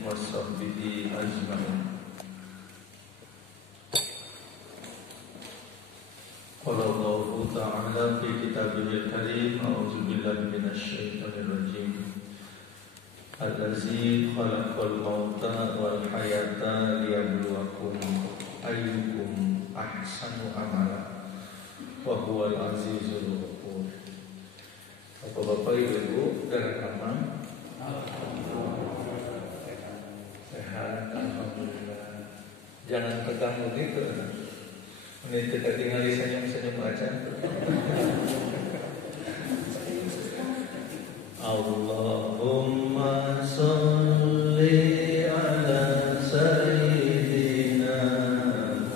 washabbihi ajma'in. Qala Allahu ta'ala fi kitabihil karim, a'udzu billahi minasy syaithanir rajim. Allazi khalaqal mauta wal hayata liyabluwakum ayyukum ahsanu amala wa huwal azizul ghafur. Bapak-bapak, ibu-ibu, dan rekaman. Sehat, alhamdulillah. Jangan tegang begitu. Ini kita tinggal di senyum-senyum aja. Allahumma sholli ala sayyidina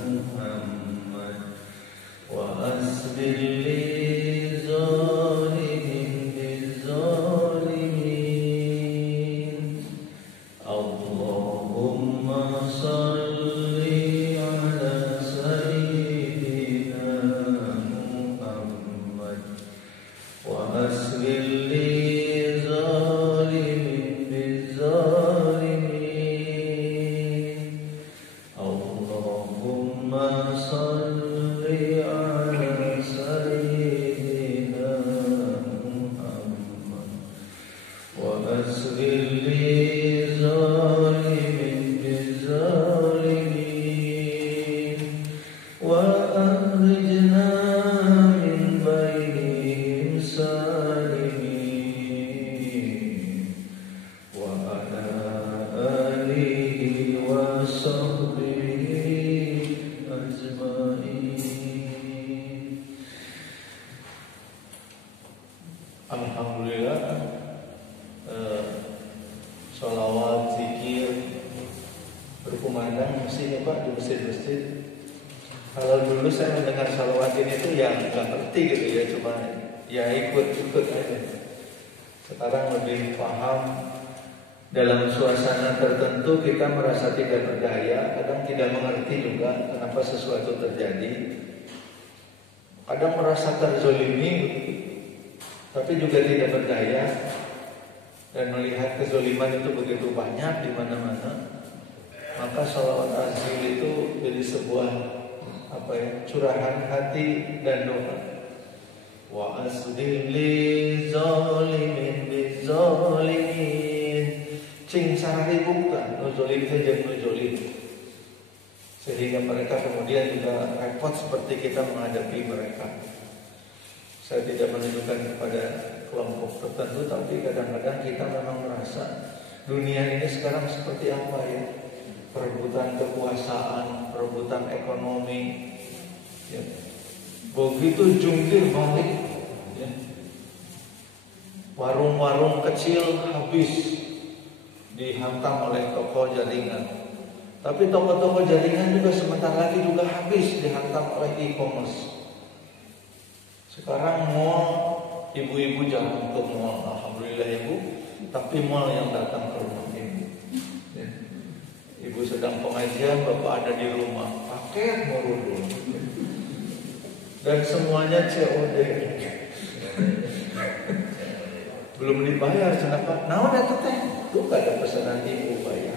Muhammad wa asbil sholawat, zikir berkumandang mestinya Pak di masjid-masjid. Kalau dulu saya mendengar sholawat ini tuh ya nggak ngerti gitu ya, cuma ya ikut aja. Sekarang lebih paham. Dalam suasana tertentu kita merasa tidak berdaya, kadang tidak mengerti juga kenapa sesuatu terjadi. Kadang merasa terzolimi, tapi juga tidak berdaya. Dan melihat kezoliman itu begitu banyak di mana-mana, maka sholawat azil itu jadi sebuah curahan hati dan doa. Wa asbil li zalimin bizalimin, cing sarari bukta nuzolim saja nuzolim, sehingga mereka kemudian juga repot seperti kita menghadapi mereka. Saya tidak menunjukkan kepada kelompok tertentu, tapi kadang-kadang kita memang merasa dunia ini sekarang seperti apa ya? Perebutan kekuasaan, perebutan ekonomi, ya. Begitu jungkir balik, ya. Warung-warung kecil habis dihantam oleh toko jaringan, tapi toko-toko jaringan juga sebentar lagi juga habis dihantam oleh e-commerce. Sekarang mall, ibu-ibu jangan ke mall, alhamdulillah ibu, tapi mall yang datang ke rumah ibu. Ya. Ibu sedang pengajian, bapak ada di rumah, paket murudul, dan semuanya COD. Belum dibayar, kenapa? Nah udah teh, tuh gak ada pesanan ibu bayar.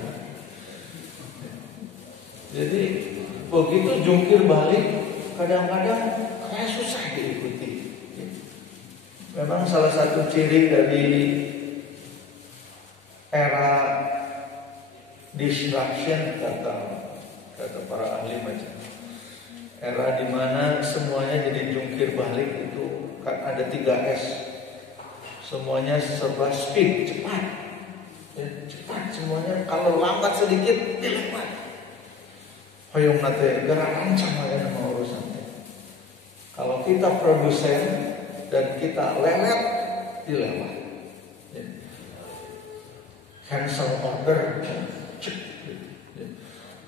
Jadi begitu jungkir balik, kadang-kadang kayak susah diikuti. Memang salah satu ciri dari era disruption kata para ahli macam, era di mana semuanya jadi jungkir balik itu kan ada 3S. Semuanya serba speed, cepat. Ya, cepat semuanya. Kalau lambat sedikit, dilewat. Hoyong nate gerak rancang aja sama urusannya. Kalau kita produsen dan kita lelet, dilewat. Ya. Cancel order,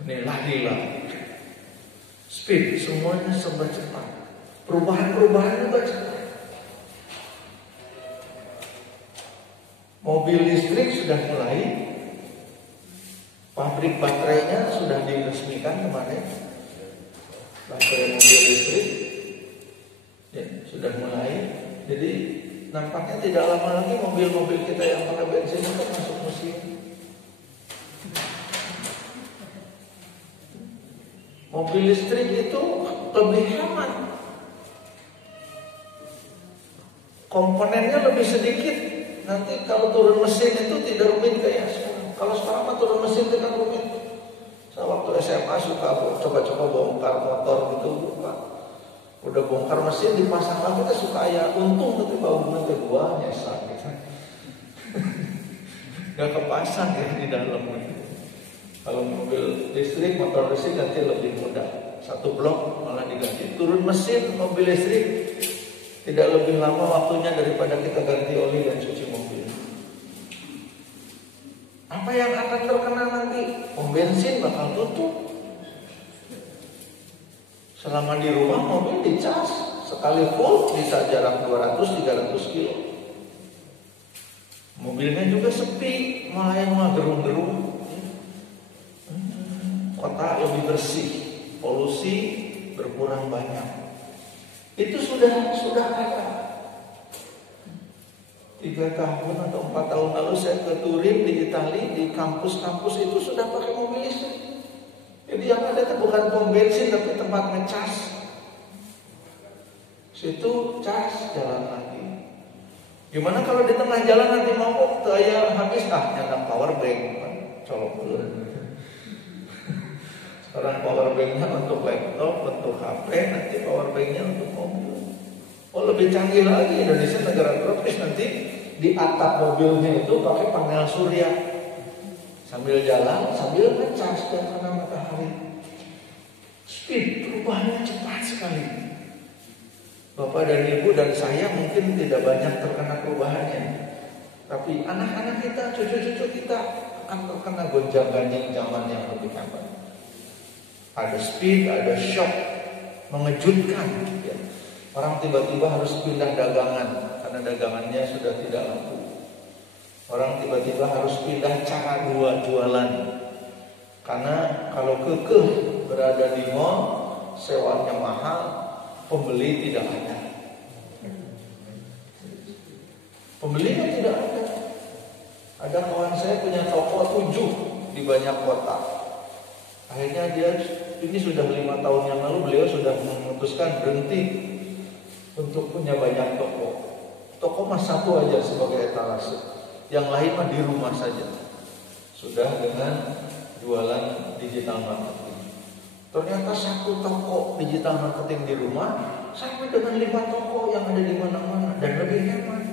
ini lagi. Speed, semuanya serba cepat. Perubahan juga cepat. Mobil listrik sudah mulai, pabrik baterainya sudah diresmikan kemarin. Baterai mobil listrik ya, sudah mulai. Jadi nampaknya tidak lama lagi mobil-mobil kita yang pakai bensin itu masuk musim. Mobil listrik itu lebih hemat, komponennya lebih sedikit. Nanti kalau turun mesin itu tidak rumit kayak sekarang. Kalau sekarang mah turun mesin itu kan rumit. Saya waktu SMA suka coba-coba bongkar motor gitu, Pak. Udah bongkar mesin dipasang lagi, kita suka ya untung tapi bangunan kedua nyesek gitu. Gak kepasang ya di dalam gitu. Kalau mobil listrik, motor listrik nanti lebih mudah. Satu blok malah diganti. Turun mesin mobil listrik tidak lebih lama waktunya daripada kita ganti oli dan cuci mobil. Apa yang akan terkena nanti? Pom bensin bakal tutup. Selama di rumah mobil dicas, sekali full bisa jarak 200-300 kilo. Mobilnya juga sepi, malah yang gerung-gerung. Kota lebih bersih, polusi berkurang banyak. Itu sudah ada. 3 tahun atau 4 tahun lalu saya ke Turin di Italia, di kampus-kampus itu sudah pakai mobil listrik. Jadi yang ada itu bukan pom bensin tapi tempat ngecas. Situ cas, jalan lagi. Gimana kalau di tengah jalan nanti mau daya habis, nyala power bank, colok dulu. Sekarang power banknya untuk laptop, untuk HP, nanti power banknya untuk mobil. Oh lebih canggih lagi, Indonesia negara tropis, nanti di atap mobilnya itu pakai panel surya. Sambil jalan, sambil ngecas dan kena matahari. Speed perubahannya cepat sekali. Bapak dan Ibu dan saya mungkin tidak banyak terkena perubahannya, tapi anak-anak kita, cucu-cucu kita akan terkena gonjang-ganjing zaman yang lebih hebat. Ada speed, ada shock, mengejutkan. Ya. Orang tiba-tiba harus pindah dagangan karena dagangannya sudah tidak laku. Orang tiba-tiba harus pindah cara jualan karena kalau kekeh berada di mall, sewanya mahal, pembeli tidak ada. Pembelinya tidak ada. Ada kawan saya punya toko 7 di banyak kota. Akhirnya ini sudah 5 tahun yang lalu beliau sudah memutuskan berhenti untuk punya banyak toko. Toko mah satu aja sebagai etalase, yang lain mah di rumah saja. Sudah dengan jualan digital marketing. Ternyata satu toko digital marketing di rumah sampai dengan 5 toko yang ada di mana-mana dan lebih hemat.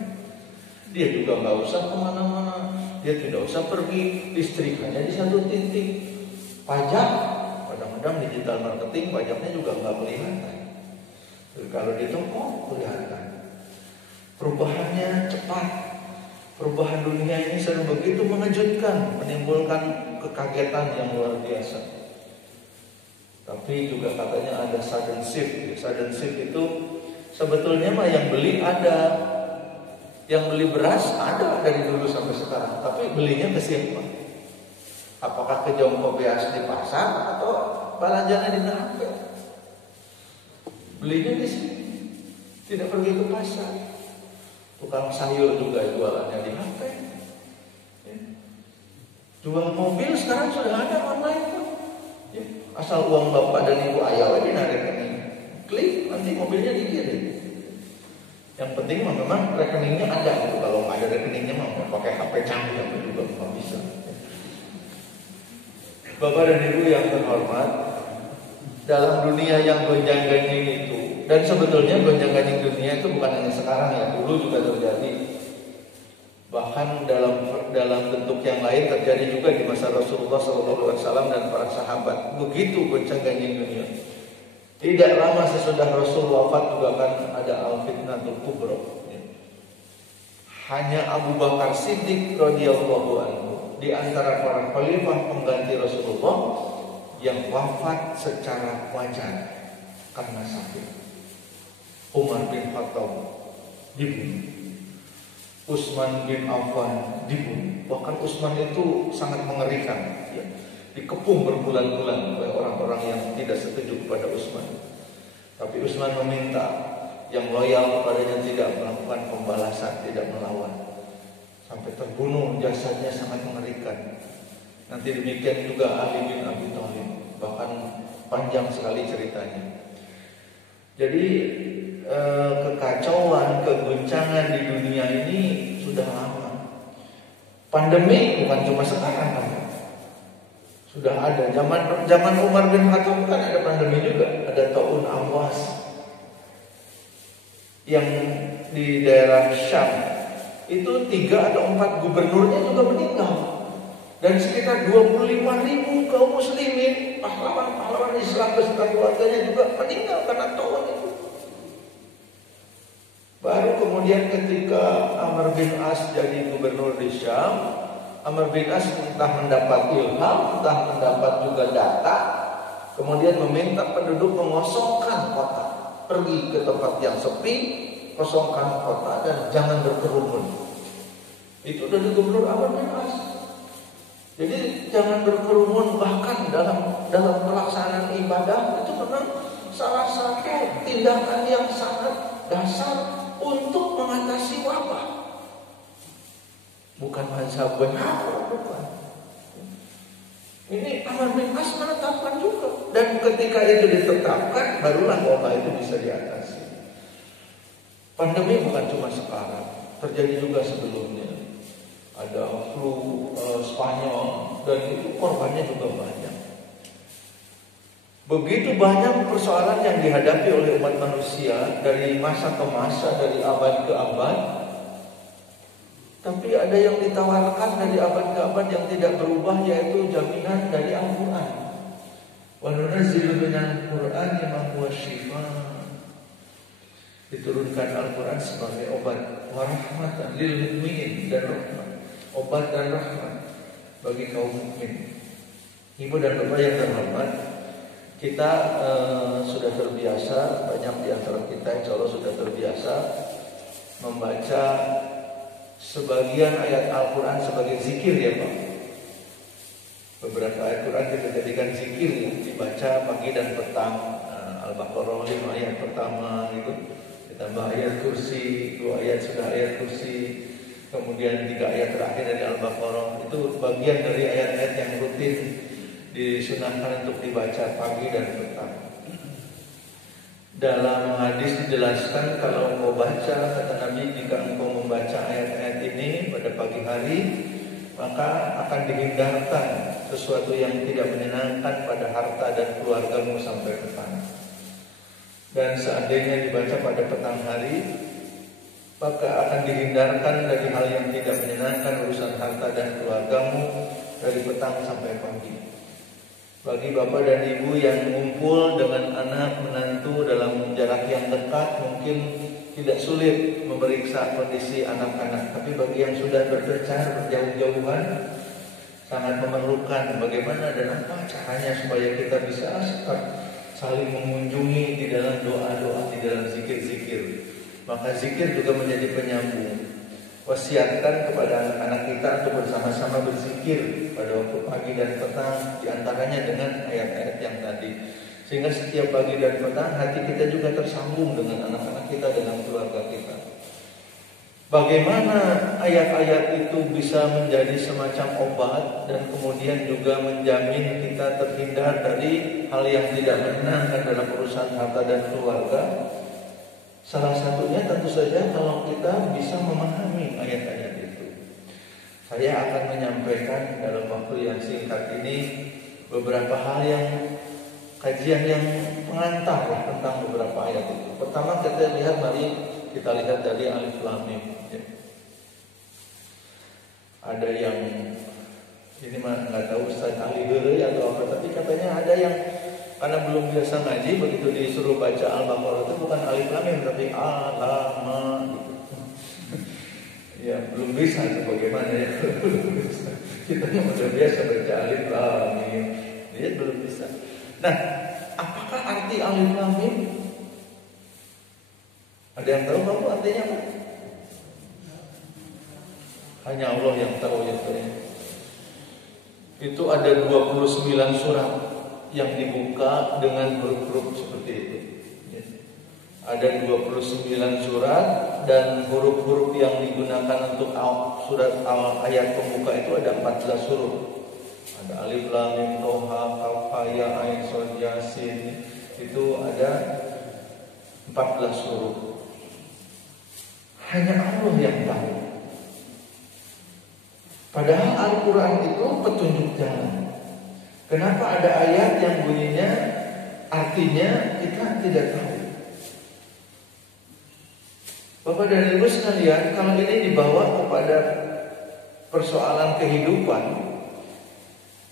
Dia juga nggak usah kemana-mana, dia tidak usah pergi, listrik hanya di satu titik. Pajak, kadang-kadang digital marketing pajaknya juga nggak kelihatan. Jadi kalau di toko kelihatan. Perubahannya cepat. Perubahan dunia ini sering begitu mengejutkan, menimbulkan kekagetan yang luar biasa. Tapi juga katanya ada sudden shift. Sudden shift itu sebetulnya mah yang beli ada, yang beli beras ada dari dulu sampai sekarang. Tapi belinya ke siapa? Apakah ke Jompo Beas di pasar atau belanjanya di HP? Belinya di sini, tidak pergi ke pasar. Tukang sayur juga jualannya di HP. Jual mobil sekarang sudah ada online pun. Asal uang bapak dan ibu ayah lagi narik rekening, klik nanti mobilnya dikirim. Yang penting memang rekeningnya ada. Kalau nggak ada rekeningnya mau pakai HP canggih apa juga nggak bisa. Bapak dan Ibu yang terhormat, dalam dunia yang gonjang-ganjing itu, dan sebetulnya gonjang-ganjing dunia itu bukan hanya sekarang ya, dulu juga terjadi. Bahkan dalam bentuk yang lain terjadi juga di masa Rasulullah SAW dan para sahabat. Begitu gonjang-ganjing dunia. Tidak lama sesudah Rasul wafat juga kan ada al-fitnatul kubra. Hanya Abu Bakar Siddiq radhiyallahu anhu di antara para khalifah pengganti Rasulullah yang wafat secara wajar karena sakit. Umar bin Khattab dibunuh, Utsman bin Affan dibunuh. Bahkan Utsman itu sangat mengerikan, ya. Dikepung berbulan-bulan oleh orang-orang yang tidak setuju kepada Utsman. Tapi Utsman meminta yang loyal kepadanya tidak melakukan pembalasan, tidak melawan. Sampai terbunuh, jasadnya sangat mengerikan. Nanti demikian juga Ali bin Abi Thalib. Bahkan panjang sekali ceritanya. Jadi kekacauan, keguncangan di dunia ini sudah lama. Pandemi bukan cuma sekarang kan? Sudah ada. Zaman Umar bin Khattab kan ada pandemi juga, ada taun Amwas yang di daerah Syam itu 3 atau 4 gubernurnya juga meninggal, dan sekitar 25.000 kaum muslimin pahlawan Islam beserta keluarganya juga meninggal karena taun itu. Baru kemudian ketika Amr bin As jadi gubernur di Syam, Amr bin As entah mendapat ilham, entah mendapat juga data, kemudian meminta penduduk mengosongkan kota, pergi ke tempat yang sepi, kosongkan kota dan jangan berkerumun. Itu dari gubernur Amr bin As. Jadi jangan berkerumun, bahkan dalam pelaksanaan ibadah itu memang salah satu tindakan yang sangat dasar untuk mengatasi wabah. Bukan mazhab benar, bukan. Ini Amr bin As menetapkan juga, dan ketika itu ditetapkan, barulah wabah itu bisa diatasi. Pandemi bukan cuma sekarang, terjadi juga sebelumnya. Ada flu Spanyol, dan itu korbannya juga banyak. Begitu banyak persoalan yang dihadapi oleh umat manusia dari masa ke masa, dari abad ke abad. Tapi ada yang ditawarkan dari abad ke abad yang tidak berubah, yaitu jaminan dari Al-Quran. Wa nunazzilu minal Qur'ani ma huwa shifaa. Diturunkan Al-Quran sebagai obat, wa rahmatan lil mu'minin, dan rahmat, obat dan rahmat bagi kaum mukmin. Ibu dan bapak yang terhormat, kita sudah terbiasa, banyak di antara kita insya Allah sudah terbiasa membaca sebagian ayat Al-Quran sebagai zikir, ya Pak. Beberapa ayat Quran kita jadikan zikir, ya, dibaca pagi dan petang. Al-Baqarah 5 ayat pertama itu ditambah ayat kursi, 2 ayat sudah ayat kursi, kemudian 3 ayat terakhir dari Al-Baqarah. Itu bagian dari ayat-ayat yang rutin disunahkan untuk dibaca pagi dan petang. Dalam hadis dijelaskan kalau mau baca, kata Nabi, jika engkau membaca ayat-ayat ini pada pagi hari, maka akan dihindarkan sesuatu yang tidak menyenangkan pada harta dan keluargamu sampai petang. Dan seandainya dibaca pada petang hari, maka akan dihindarkan dari hal yang tidak menyenangkan urusan harta dan keluargamu dari petang sampai pagi. Bagi bapak dan ibu yang mengumpul dengan anak menantu dalam jarak yang dekat, mungkin tidak sulit memeriksa kondisi anak-anak. Tapi bagi yang sudah berpencar berjauh-jauhan, sangat memerlukan bagaimana dan apa caranya supaya kita bisa saling mengunjungi di dalam doa-doa, di dalam zikir-zikir. Maka zikir juga menjadi penyambung. Wasiatkan kepada anak-anak kita untuk bersama-sama berzikir pada waktu pagi dan petang, diantaranya dengan ayat-ayat yang tadi. Sehingga setiap pagi dan petang hati kita juga tersambung dengan anak-anak kita, dengan keluarga kita. Bagaimana ayat-ayat itu bisa menjadi semacam obat dan kemudian juga menjamin kita terhindar dari hal yang tidak menyenangkan dalam urusan harta dan keluarga? Salah satunya tentu saja kalau kita bisa memahami ayat-ayat itu. Saya akan menyampaikan dalam waktu yang singkat ini beberapa hal yang kajian yang mengantar tentang beberapa ayat itu. Pertama mari kita lihat dari Alif Lam Mim. Ada yang ini mah nggak tahu Ustaz Ali Heureuy atau apa, tapi katanya ada yang karena belum biasa ngaji, begitu disuruh baca Al-Baqarah itu bukan Alif Lam Mim tapi Alama gitu. Ya belum bisa itu bagaimana ya. Kita udah biasa baca Alif Lam Mim, dia belum bisa. Nah, apakah arti Alif Lam Mim? Ada yang tahu kamu artinya apa? Hanya Allah yang tahu ya. Itu ada 29 surat yang dibuka dengan huruf-huruf seperti itu. Ada 29 surat dan huruf-huruf yang digunakan untuk ayat pembuka itu ada 14 huruf. Ada Alif Lam Mim Toha Kaf Ha ya ain shad yasin itu ada 14 huruf. Hanya Allah yang tahu. Padahal Al-Quran itu petunjuk jalan. Kenapa ada ayat yang bunyinya artinya kita tidak tahu? Bapak dan Ibu sekalian, kalau ini dibawa kepada persoalan kehidupan,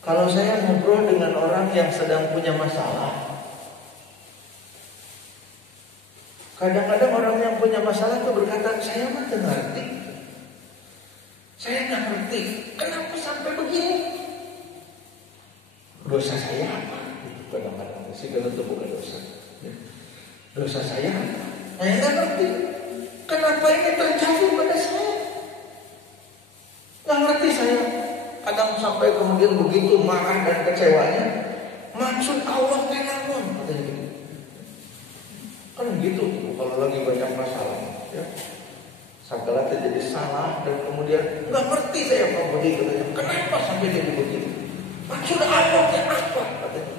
kalau saya ngobrol dengan orang yang sedang punya masalah, kadang-kadang orang yang punya masalah itu berkata, saya mah nggak ngerti. Saya nggak ngerti. Kenapa sampai begini? Dosa saya apa? Kadang-kadang sih kalau itu bukan dosa. Dosa saya apa? Saya nggak ngerti. Kenapa ini terjadi pada saya? Nggak ngerti saya. Kadang sampai kemudian begitu marah dan kecewanya. Maksud Allah kenapa? Katanya gitu. Kan gitu kalau lagi banyak masalah ya. Segala terjadi salah dan kemudian nggak ngerti saya apa begitu. Kenapa sampai jadi begitu? Maksud Allah apa? Katanya.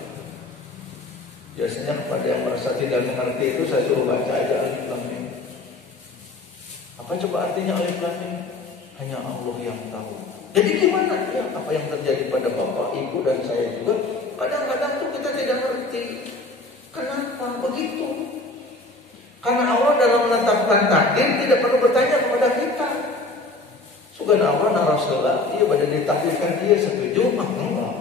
Biasanya kepada yang merasa tidak mengerti itu saya suruh baca aja Alif Lam Mim. Apa coba artinya Alif Lam Mim? Hanya Allah yang tahu. Jadi gimana ya apa yang terjadi pada bapak, ibu dan saya juga? Kadang-kadang tuh kita tidak ngerti. Kenapa begitu? Karena Allah dalam menetapkan takdir tidak perlu bertanya kepada kita. Subhanallah narasulullah, iya pada ditakdirkan dia setuju mah enggak.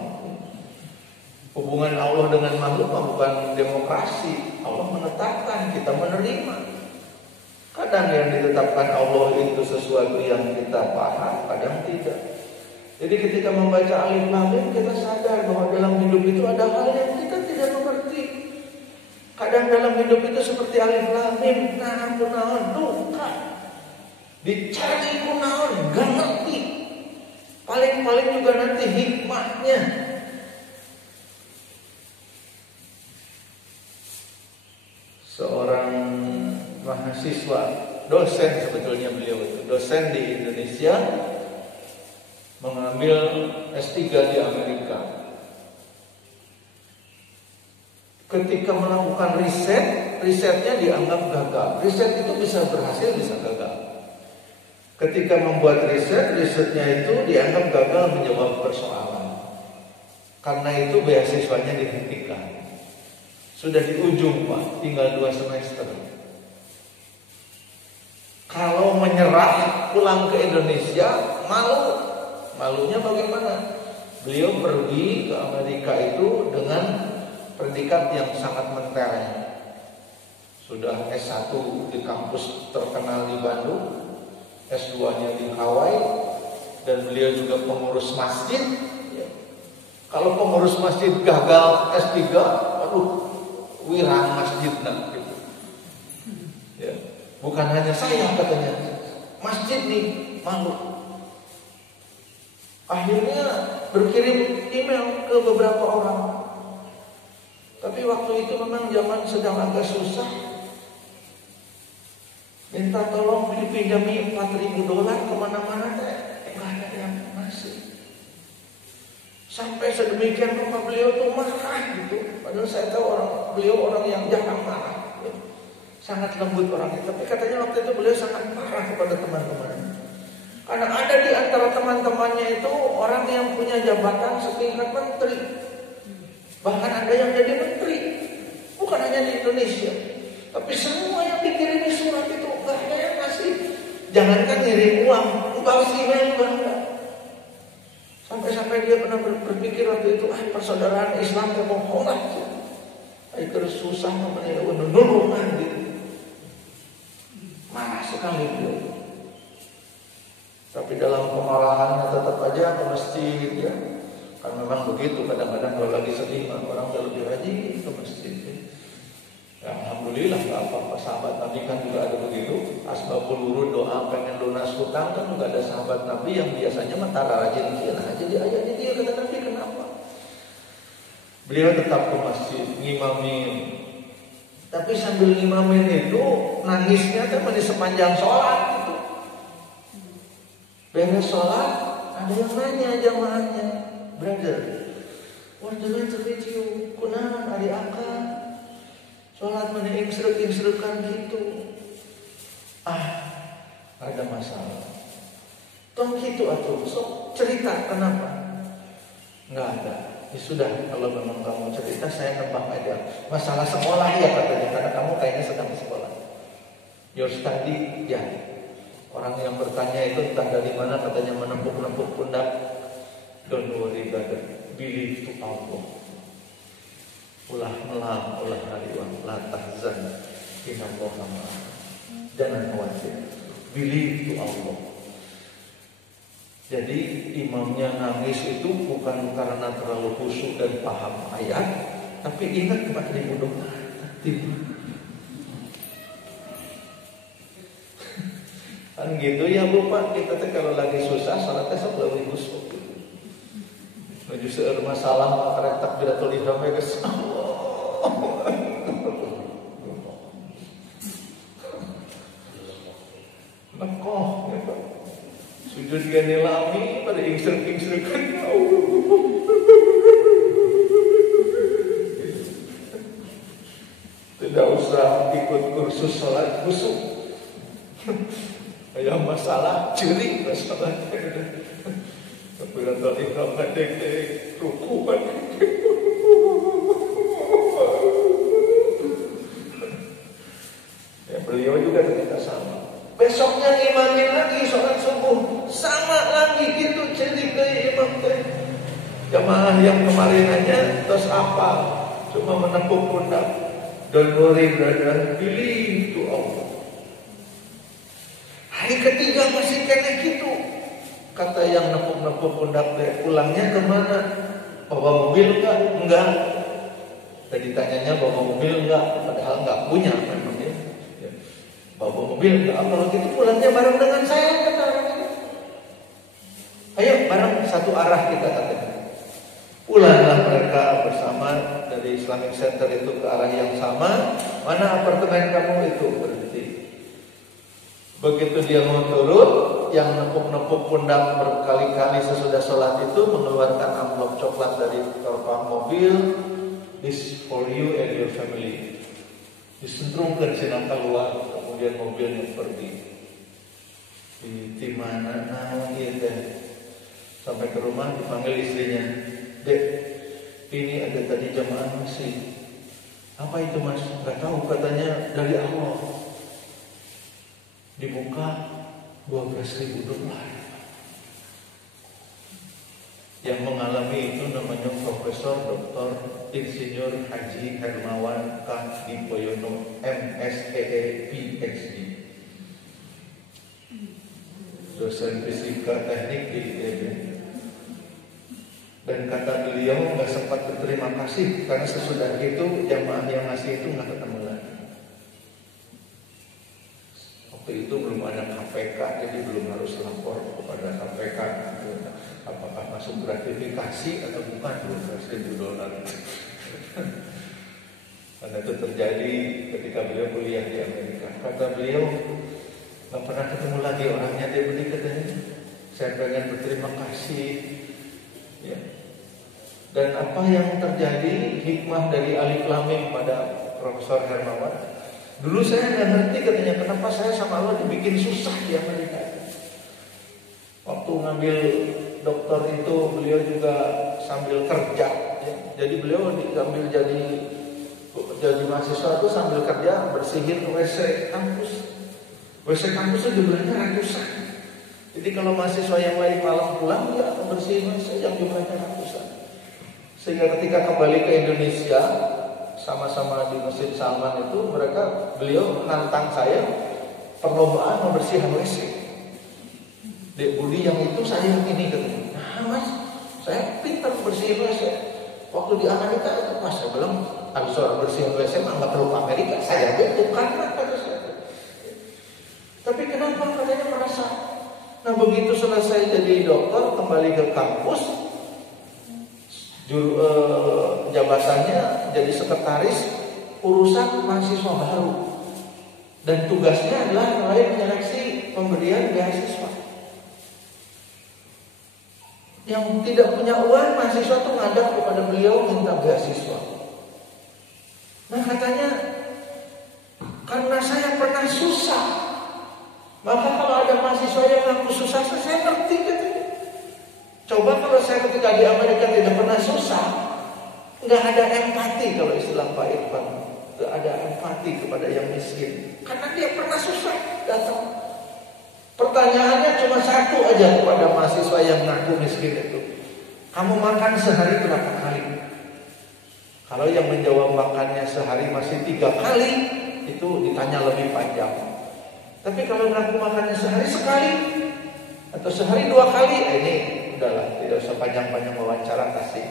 Hubungan Allah dengan makhluk bukan demokrasi. Allah menetapkan, kita menerima. Kadang yang ditetapkan Allah itu sesuatu yang kita paham, kadang tidak. Jadi ketika membaca Alif Lam Mim kita sadar bahwa dalam hidup itu ada hal yang kita tidak mengerti. Kadang dalam hidup itu seperti Alif Lam Mim, naon duka. Dicari kunaon, gak ngerti. Paling-paling juga nanti hikmahnya. Seorang mahasiswa, dosen sebetulnya beliau itu, dosen di Indonesia, mengambil S3 di Amerika. Ketika melakukan risetnya dianggap gagal. Riset itu bisa berhasil, bisa gagal. Ketika membuat risetnya itu dianggap gagal menjawab persoalan. Karena itu beasiswanya dihentikan. Sudah di ujung Pak, tinggal 2 semester. Kalau menyerah pulang ke Indonesia, malunya bagaimana? Beliau pergi ke Amerika itu dengan predikat yang sangat mentereng. Sudah S1 di kampus terkenal di Bandung, S2-nya di Hawaii, dan beliau juga pengurus masjid. Kalau pengurus masjid gagal S3, aduh, wirang masjidna gitu. Ya. Bukan hanya saya katanya, masjid nih malu. Akhirnya berkirim email ke beberapa orang. Tapi waktu itu memang zaman sedang agak susah. Minta tolong dipinjami $4.000 kemana-mana, nggak ada yang ngasih. Sampai sedemikian rupa beliau tuh marah gitu. Padahal saya tahu beliau orang yang jarang marah, sangat lembut orangnya. Tapi katanya waktu itu beliau sangat marah kepada teman-temannya. Karena ada di antara teman-temannya itu orang yang punya jabatan setingkat menteri. Bahkan ada yang jadi menteri. Bukan hanya di Indonesia. Tapi semua yang dikirimi surat itu gak ada yang ngasih. Jangankan ngirim uang, balas email juga enggak. Sampai-sampai dia pernah berpikir waktu itu, persaudaraan Islam kebohongan. Terus susah namanya nulungan gitu. Marah sekali beliau. Tapi dalam pengolahannya tetap aja ke masjid ya. Kan memang begitu, kadang-kadang kalau lagi sedih orang lebih rajin ke masjid. Ya, alhamdulillah nggak apa-apa. Sahabat Nabi kan juga ada begitu. Asbabul wurud, doa pengen lunas hutang kan juga ada sahabat Nabi yang biasanya mentara rajin aja. Jadi ayahnya dia kata Nabi kenapa? Beliau tetap ke masjid ngimamin. Tapi sambil ngimamin itu nangisnya kan di sepanjang sholat gitu. Beres sholat ada yang nanya jamaahnya, brother, what's the matter with you? hari akan sholat mana ingsrek-ingsrekan gitu. Ada masalah. Tong gitu atuh, sok cerita kenapa? Nggak ada. Ya sudah, kalau memang kamu cerita saya tebak aja. Masalah sekolah ya katanya, karena kamu kayaknya sedang sekolah. Your study, ya. Orang yang bertanya itu entah dari mana katanya menempuk-nempuk pundak. Don't worry brother, believe to Allah. Ulah melam, ulah hariwan, la tahzan, innallaha ma'ana. Jangan khawatir, believe to Allah. Jadi imamnya nangis itu bukan karena terlalu khusyuk dan paham ayat, tapi ingat kepada ibu doa. Kan gitu ya Bu Pak, kita tuh kalau lagi susah salatnya sok lebih khusyuk. Maju seueur masalah karek takbiratul ihram geus. Nekoh ya Pak. Sujud gani lami pada ingsrek-ingsrekan. Tidak usah ikut kursus salat khusyuk. Aya masalah ceuring masalah. Takbiratul ihram kadek ruku kan. Ya beliau juga ternyata sama. Besoknya imamin lagi sholat subuh, sama lagi gitu jadi ke imam teh. Jamaah yang kemarin aja terus apa? Cuma menepuk pundak. Don't worry brother, believe to Allah. Hari ketiga masih kena gitu. Kata yang nepuk-nepuk pundak teh, pulangnya kemana? Bawa mobil enggak? Enggak. Tadi tanyanya bawa mobil enggak? Padahal enggak punya memang ya. Bawa mobil enggak? Kalau gitu pulangnya bareng dengan saya kata orang itu. Ayo bareng satu arah kita katanya. Pulanglah mereka bersama dari Islamic Center itu ke arah yang sama. Mana apartemen kamu itu? Berhenti. Begitu dia mau turun, yang nepuk-nepuk pundak berkali-kali sesudah sholat itu mengeluarkan amplop coklat dari korpang mobil. This for you and your family. Disentrumkan sini keluar, kemudian mobilnya pergi. Di mana gitu. Sampai ke rumah dipanggil istrinya. Dek, ini ada tadi jamaah masih. Apa itu mas? Gak tahu katanya dari Allah. Dibuka $12.000. Yang mengalami itu namanya Profesor Dr. Insinyur Haji Hermawan K. Dipoyono MSEE PhD, dosen fisika teknik di ITB. Dan kata beliau nggak sempat berterima kasih karena sesudah itu jamaah yang ngasih itu nggak ketemu lagi. Waktu itu belum ada KPK, jadi belum harus lapor kepada KPK apakah masuk gratifikasi atau bukan $12.000. Karena itu terjadi ketika beliau kuliah di Amerika. Kata beliau nggak pernah ketemu lagi orangnya, dia beli katanya. Saya pengen berterima kasih. Ya. Dan apa yang terjadi hikmah dari Alif Lam Mim pada Profesor Hermawan. Dulu saya nggak ngerti katanya kenapa saya sama Allah dibikin susah di Amerika. Waktu ngambil dokter itu beliau juga sambil kerja. Ya. Jadi beliau diambil jadi mahasiswa itu sambil kerja bersihin WC kampus. WC kampus itu jumlahnya ratusan. Jadi kalau mahasiswa yang lain malam pulang ya bersihin WC yang jumlahnya ratusan. Sehingga ketika kembali ke Indonesia sama-sama di Masjid Salman itu beliau nantang saya perlombaan membersihkan WC. Dek Budi yang itu saya yang ini katanya. Nah mas, saya pintar bersihin WC. Waktu di Amerika itu mas saya bilang habis orang bersihin WC mah nggak perlu ke Amerika, saya aja bukan kata saya. Tapi kenapa katanya merasa? Nah begitu selesai jadi dokter kembali ke kampus. Jabatannya jadi sekretaris urusan mahasiswa baru dan tugasnya adalah mulai menyeleksi pemberian beasiswa. Yang tidak punya uang mahasiswa tuh ngadap kepada beliau minta beasiswa. Nah katanya, karena saya pernah susah, maka kalau ada mahasiswa yang ngaku susah, saya ngerti gitu. Coba kalau saya ketika di Amerika tidak pernah susah, nggak ada empati kalau istilah Pak Irfan, nggak ada empati kepada yang miskin, karena dia pernah susah datang. Pertanyaannya cuma satu aja kepada mahasiswa yang ngaku miskin itu, kamu makan sehari berapa kali? Kalau yang menjawab makannya sehari masih 3 kali, itu ditanya lebih panjang. Tapi kalau ngaku makannya sehari sekali atau sehari 2 kali, ini udahlah, tidak usah panjang-panjang wawancara kasih.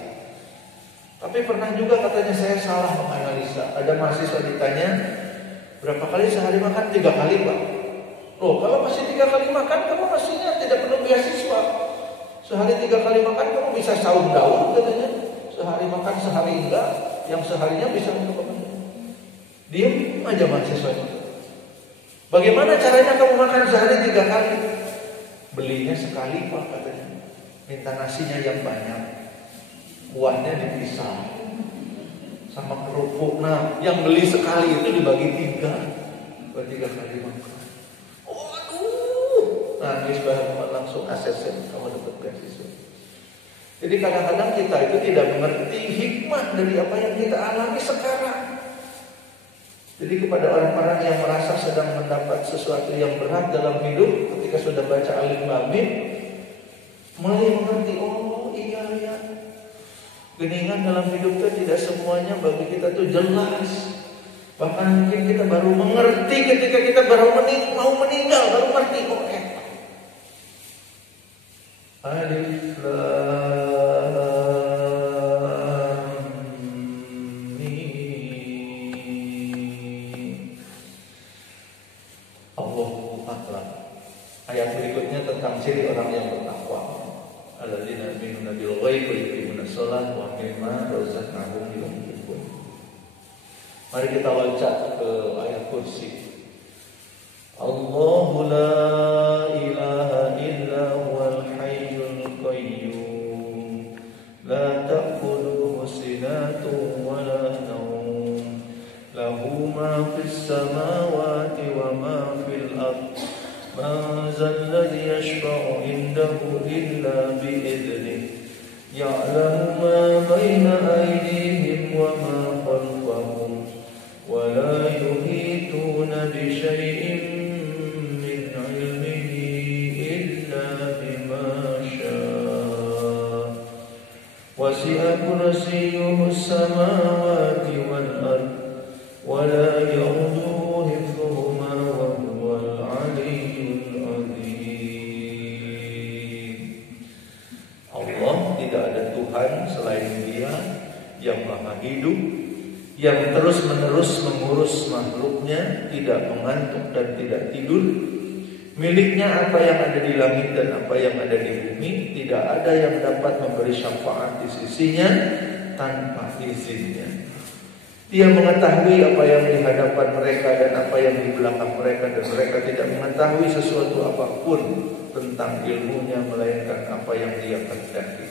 Tapi pernah juga katanya saya salah menganalisa. Ada mahasiswa ditanya, berapa kali sehari makan? 3 kali Pak. Loh, kalau masih 3 kali makan, kamu pastinya tidak perlu beasiswa. Sehari 3 kali makan, kamu bisa saum daun katanya. Sehari makan, sehari enggak. Yang seharinya bisa untuk apa? Diam aja mahasiswanya. Bagaimana caranya kamu makan sehari 3 kali? Belinya sekali Pak katanya. Minta nasinya yang banyak, kuahnya dipisah sama kerupuk. Nah, yang beli sekali itu dibagi 3 buat 3 kali makan. Waduh, nangis banget langsung ASESN, kamu dapat beasiswa. Jadi kadang-kadang kita itu tidak mengerti hikmah dari apa yang kita alami sekarang. Jadi kepada orang-orang yang merasa sedang mendapat sesuatu yang berat dalam hidup, ketika sudah baca Alif Lam Mim, mulai mengerti, oh iya ya, geningan dalam hidup itu tidak semuanya bagi kita tuh jelas. Bahkan mungkin kita baru mengerti ketika kita baru mau meninggal, baru mengerti, oh Alif Lam Mim. Allahu Akbar. Ayat berikutnya tentang ciri orang yang bertakwa. Alladzina yu'minuna bil ghaibi wa yuqimuna shalah wa mimma razaqnahum yunfiqun. Mari kita loncat ke ayat kursi. Allahu la ilaha illa huwal hayyul qayyum la ta'khudhuhu sinatun wa la nawm lahu ma fis samawati wa ma fil ardh man zal ladzi yashfa'u indahu illa bi idhnihi ya'lamu ma baina aydihim wa ma khalfahum wa la yuhituna bi shay'in wasi'a kursiyyuhu as-samawati wal ardh wa la ya'uduhu hifdhuhuma wa huwal 'aliyyul 'azim. Allah tidak ada Tuhan selain Dia yang Maha Hidup, yang terus-menerus mengurus makhluknya, tidak mengantuk dan tidak tidur. Miliknya apa yang ada di langit dan apa yang ada di bumi. Tidak ada yang dapat memberi syafaat di sisinya tanpa izinnya. Dia mengetahui apa yang di hadapan mereka dan apa yang di belakang mereka, dan mereka tidak mengetahui sesuatu apapun tentang ilmunya melainkan apa yang Dia kehendaki.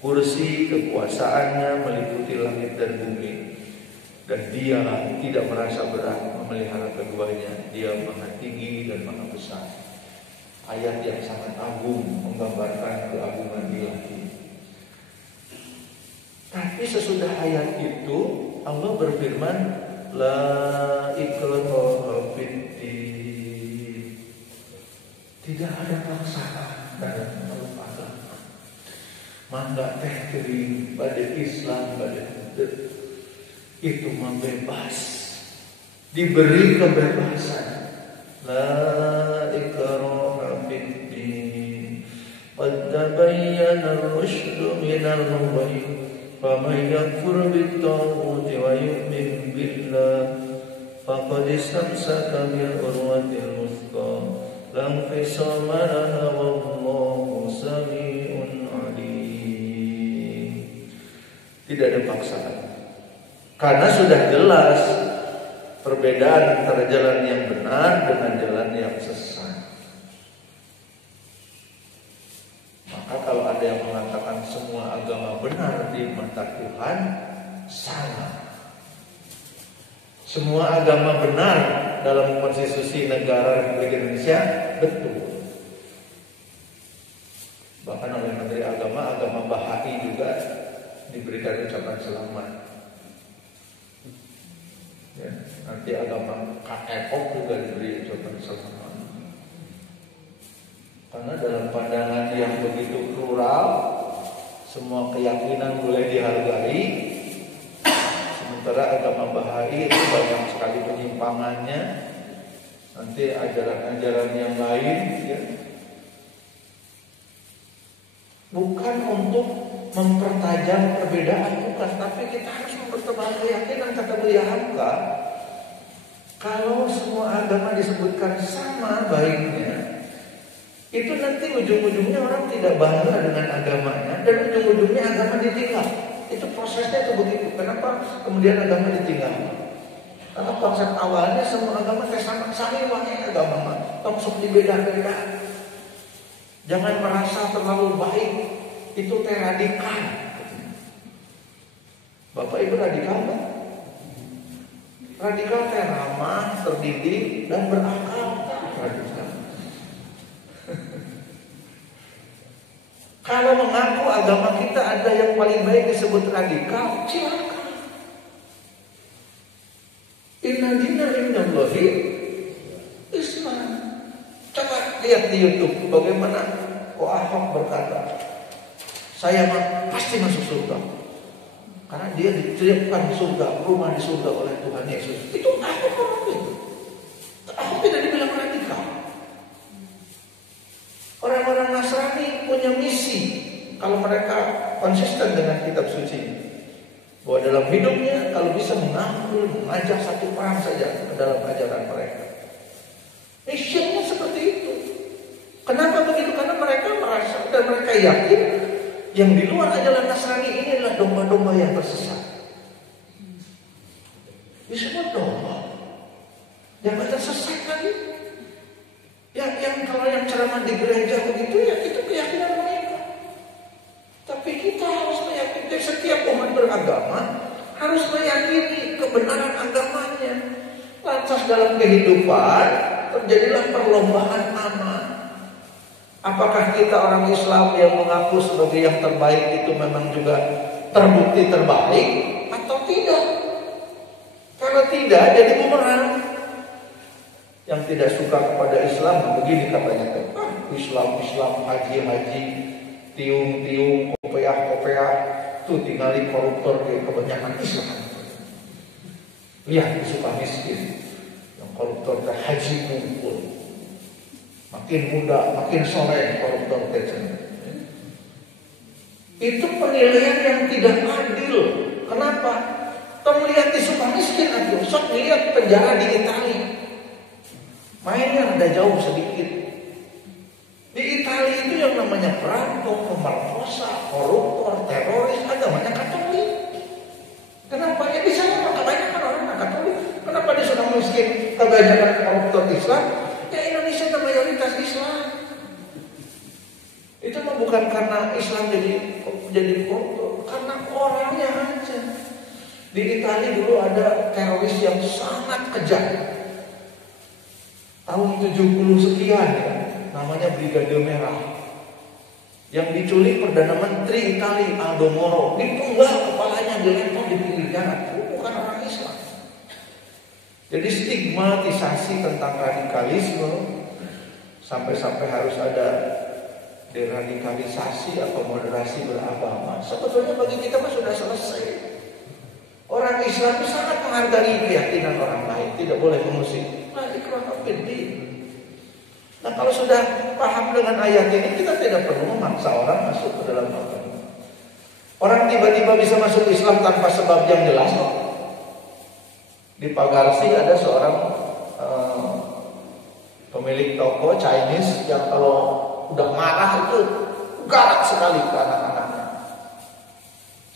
Kursi kekuasaannya meliputi langit dan bumi, dan Dia tidak merasa berat memelihara keduanya. Dia Maha tinggi dan Maha besar. Ayat yang sangat agung menggambarkan keagungan Ilahi. Tapi sesudah ayat itu Allah berfirman, La ikraha fiddin. Tidak ada paksaan dalam agama. Mangga teh kering pada Islam pada itu mah bebas, diberi kebebasan. La ikraha fiddin qad tabayyana ar-rusydu minal ghayy faman yakfur bit-taghuti wa yu'min billah faqad istamsaka bil urwatil wuthqa la infisama laha wallahu sami'un 'alim. Tidak ada paksaan, karena sudah jelas perbedaan antara jalan yang benar dengan jalan yang sesat. Maka kalau ada yang mengatakan semua agama benar di mata Tuhan, salah. semua agama benar dalam konstitusi negara Republik Indonesia, betul. Bahkan oleh Menteri Agama Bahai juga diberikan ucapan selamat. Ya, nanti agama KEOK juga diberi ucapan selamat. Karena dalam pandangan yang begitu plural, semua keyakinan boleh dihargai. Sementara agama Bahai itu banyak sekali penyimpangannya. Nanti ajaran-ajaran yang lain, ya, bukan untuk mempertajam perbedaan, bukan, tapi kita harus mempertebal keyakinan. Kata Buya Hamka, kalau semua agama disebutkan sama baiknya, itu nanti ujung-ujungnya orang tidak bangga dengan agamanya, dan ujung-ujungnya agama ditinggal. Itu prosesnya itu begitu. Kenapa kemudian agama ditinggal? Karena konsep awalnya semua agama sama wae agama, tongsok dibeda-beda. Jangan merasa terlalu baik, itu teh radikal. Bapak Ibu radikal kan? Radikal teh ramah, terdidik, dan berakal. Radikal. Kalau mengaku agama kita ada yang paling baik disebut radikal, silakan. Inna dina indallahi Islam. Coba lihat di YouTube bagaimana Ahok berkata, saya pasti masuk surga karena dia diterapkan surga, rumah di surga oleh Tuhan Yesus. Itu Ahok orang itu. Ahok tidak dibilang radikal. Orang-orang Nasrani punya misi kalau mereka konsisten dengan kitab suci, bahwa dalam hidupnya kalau bisa mengajak satu orang saja ke dalam ajaran mereka. Misinya seperti itu. Kenapa begitu? Karena mereka merasa dan mereka yakin yang di luar ajaran Nasrani ini adalah domba-domba yang tersesat. Disebut domba yang tersesat lagi. Yang kalau yang ceramah di gereja begitu, ya itu keyakinan mereka. Tapi kita harus meyakini, setiap umat beragama harus meyakini kebenaran agamanya. Lantas dalam kehidupan terjadilah perlombaan aman. Apakah kita orang Islam yang mengaku sebagai yang terbaik itu memang juga terbukti terbaik atau tidak? Kalau tidak, jadi bumerang. Yang tidak suka kepada Islam begini katanya, Islam haji tiung kopiah tuh tinggali koruptor di kebanyakan Islam. Lihat suka miskin yang koruptor teh haji kumpul, makin muda makin sore koruptor teh. Itu penilaian yang tidak adil. Kenapa? Tong lihat di suka miskin aja, sok lihat penjara di Italia. Mainnya ada jauh sedikit. Di Italia itu yang namanya perampok, pemerkosa, koruptor, teroris, agamanya Katolik. Kenapa? Ya di sana kebanyakan orang Katolik. Kenapa di sana miskin kebanyakan koruptor Islam? Ya Indonesia itu mayoritas Islam. Itu mah bukan karena Islam jadi koruptor, karena orangnya aja. Di Italia dulu ada teroris yang sangat kejam. Tahun 70 sekian ya, namanya Brigade Merah. Yang diculik Perdana Menteri Italia Aldo Moro, dipenggal kepalanya, dilempar di pinggir jalan. Bukan orang Islam. Jadi stigmatisasi tentang radikalisme sampai-sampai harus ada deradikalisasi atau moderasi beragama. Sebetulnya bagi kita mah sudah selesai. Orang Islam itu sangat menghargai keyakinan orang lain, tidak boleh mengusik. Nah kalau sudah paham dengan ayat ini, kita tidak perlu memaksa orang masuk ke dalam agama. Orang tiba-tiba bisa masuk Islam tanpa sebab yang jelas. Di Pagarsi ada seorang pemilik toko Chinese yang kalau udah marah itu galak sekali ke anak-anaknya.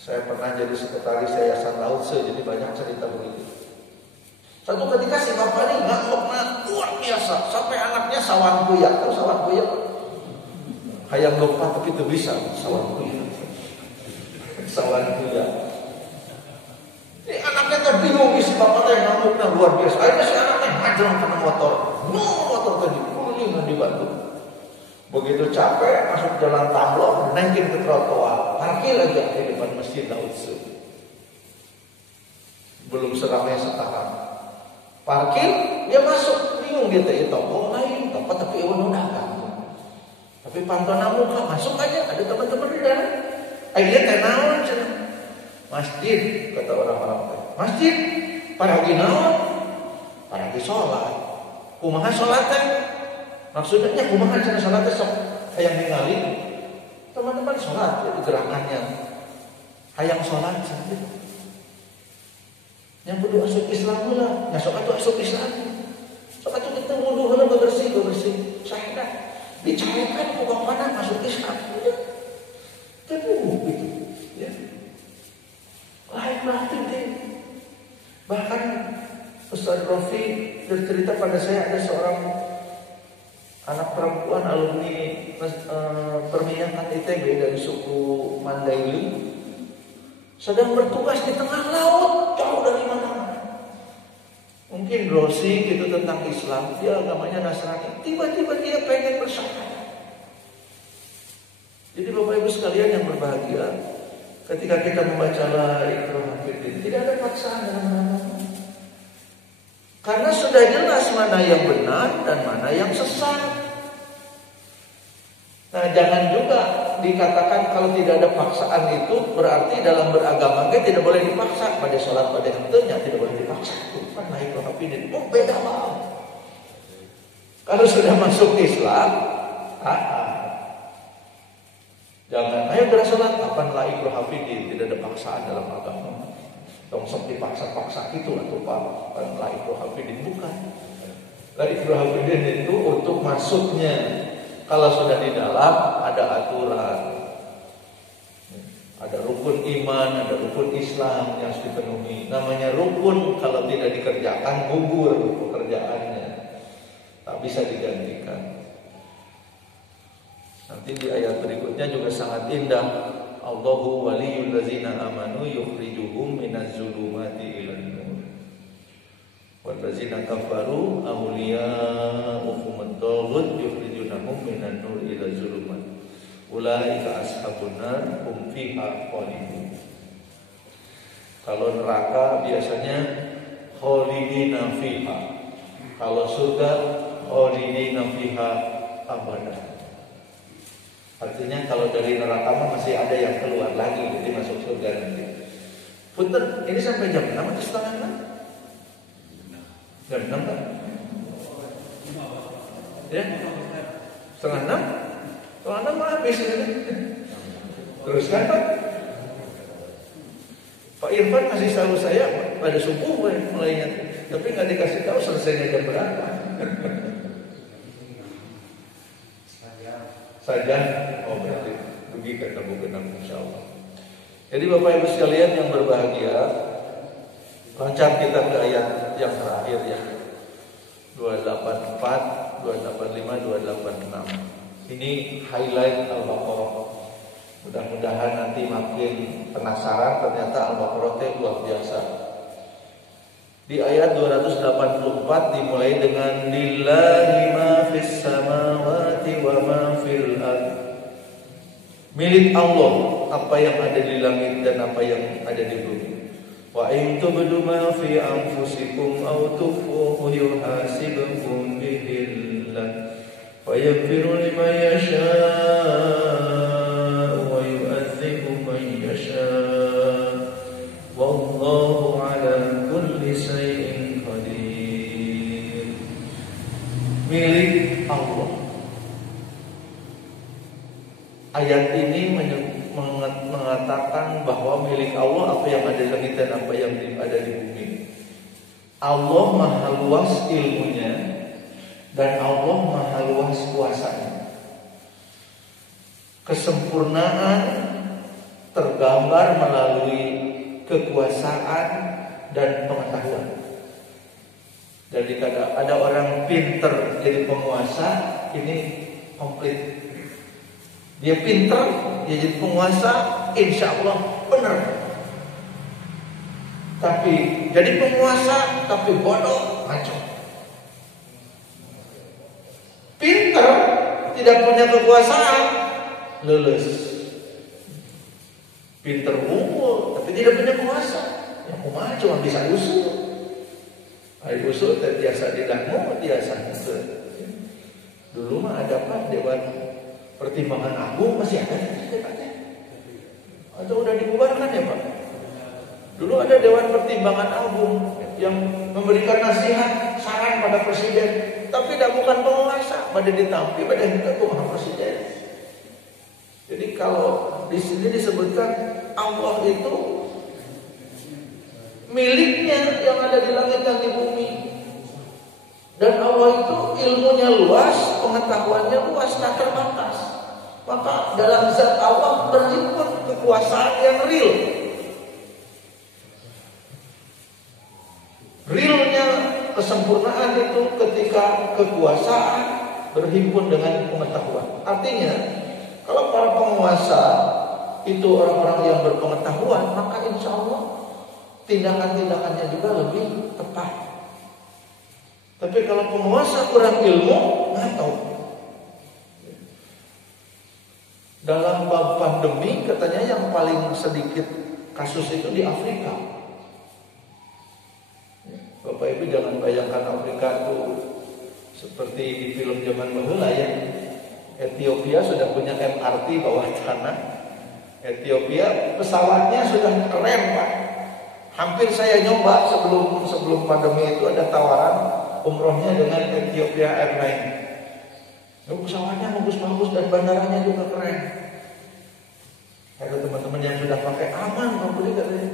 Saya pernah jadi sekretaris Yayasan Lao Tse, jadi banyak cerita begitu. Satu ketika si bapak ini ngamuknya luar biasa, sampai anaknya sawan buya. Tahu sawan buya? Hayang lupa tapi itu bisa sawan buya. Sawan buya. Ini anaknya bingung, si bapak teh ngamuknya Pokoknya luar biasa. Akhirnya si anaknya hajar kena motor. Motor tadi kulingan dibantu. Begitu capek masuk jalan tamblok, naikin ke trotoar, parkir aja di depan masjid Al-Udsu. Belum seramai sekarang. Parkir, dia masuk, bingung dia teh toko lain, toko tapi udah kan. Tapi pantona muka masuk aja, ada teman-teman di dalam. Akhirnya teh naon cenah. Masjid kata orang-orang teh. Masjid paragi naon? Paragi salat. Kumaha salat teh? Maksudnya kumaha cenah salat teh sok hayang ningali. Teman-teman salat itu gerakannya. Hayang salat cenah. Yang kudu asup Islam heula, nya sok atuh asup Islam. Sok atuh kita wudu heula bersih. Syahadat. Dicarekan ku bapana masuk Islam. Tapi gitu, ya. Lain deh. Bahkan Ustaz Rofi bercerita pada saya ada seorang anak perempuan alumni perminyakan ITB dari suku Mandailing sedang bertugas di tengah laut jauh dari mana-mana. Mungkin browsing gitu tentang Islam, dia agamanya Nasrani. Tiba-tiba dia pengen bersyahadat. Jadi Bapak Ibu sekalian yang berbahagia, ketika kita membaca la ikraha fiddin, tidak ada paksaan dalam agama. Karena sudah jelas mana yang benar dan mana yang sesat. Nah, jangan juga dikatakan kalau tidak ada paksaan itu berarti dalam beragama kita tidak boleh dipaksa. Pada sholat pada hentenya tidak boleh dipaksa. Bukan la ikraha fiddin. Beda banget. Kalau sudah masuk Islam, jangan, ayo bersolat, kapan la ikraha fiddin, tidak ada paksaan dalam agama. Dong sok dipaksa-paksa itu atau apa? La ikraha fiddin bukan. La ikraha fiddin itu untuk masuknya. Kalau sudah di dalam ada aturan. Ada rukun iman, ada rukun Islam yang harus dipenuhi. Namanya rukun, kalau tidak dikerjakan gugur pekerjaannya. Tak bisa digantikan. Nanti di ayat berikutnya juga sangat indah. Allahu waliyul ladzina amanu yukhrijuhum minaz zulumati ilan nur. Wal ladzina kafaru awliya'uhum at-taghut yukhrijunahum minan nur ila zulumat. Ulaika ashabun nar hum fiha khalidun. Kalau neraka biasanya khalidina fiha. Kalau surga khalidina fiha abadan. Artinya kalau dari neraka masih ada yang keluar lagi, jadi masuk surga nanti. Punten, ini sampai jam 6 atau setengah 6? Jam 6 kan? Ya? Setengah 6? Setengah 6 mah habis ini. Teruskan Pak. Pak Irfan kasih tahu saya pada subuh mulainya, tapi nggak dikasih tahu selesainya jam berapa. Saja, oh berarti pergi ke Tabu Genang insyaallah. Jadi Bapak Ibu sekalian yang berbahagia, loncat kita ke ayat yang terakhir ya. 284, 285, 286. Ini highlight Al-Baqarah. Mudah-mudahan nanti makin penasaran, ternyata Al-Baqarah itu luar biasa. Di ayat 284 dimulai dengan lillahi ma fis samawati wa ma fil ard. Milik Allah apa yang ada di langit dan apa yang ada di bumi. Wa in tubdu ma fi anfusikum aw tukhfuhu yuhasibukum bihillah wa yaghfiru liman yasha wa yu'adzibu man yasha. Wallahu ala kulli shay'in qadir. Milik Allah. Ayat ini mengatakan bahwa milik Allah apa yang ada di langit dan apa yang ada di bumi. Allah maha luas ilmunya dan Allah maha luas kuasanya. Kesempurnaan tergambar melalui kekuasaan dan pengetahuan. Jadi kalau ada orang pinter jadi penguasa, ini komplit. Dia pinter, dia jadi penguasa, insya Allah benar. tapi jadi penguasa, tapi bodoh, ngaco. Pinter, tidak punya kekuasaan, lulus. Pinter unggul, tapi tidak punya kuasa. Ya kumaha cuma bisa usul. Hari usul biasa didangu, biasa usul. Dulu mah ada Pak Dewan Pertimbangan Agung, masih ada debatnya? Atau udah dibubarkan ya Pak? Dulu ada Dewan Pertimbangan Agung yang memberikan nasihat, saran pada presiden, tapi tidak bukan penguasa, pada ditampi, pada kita kumaha presiden. Jadi kalau di sini disebutkan Allah itu miliknya yang ada di langit dan di bumi. Dan Allah itu ilmunya luas, pengetahuannya luas, tak terbatas. Maka dalam zat Allah berhimpun kekuasaan yang real. Realnya kesempurnaan itu ketika kekuasaan berhimpun dengan pengetahuan. Artinya, kalau para penguasa itu orang-orang yang berpengetahuan, maka insya Allah tindakan-tindakannya juga lebih tepat. Tapi kalau penguasa kurang ilmu, nggak tahu. Dalam bab pandemi katanya yang paling sedikit kasus itu di Afrika. Bapak Ibu jangan bayangkan Afrika itu seperti di film zaman dahulu ya. Ethiopia sudah punya MRT bawah tanah. Ethiopia pesawatnya sudah keren Pak. Hampir saya nyoba sebelum pandemi itu ada tawaran umrohnya dengan Ethiopia Airlines. Pesawatnya bagus-bagus dan bandaranya juga keren. Ada teman-teman yang sudah pakai aman, Pak Budi katanya.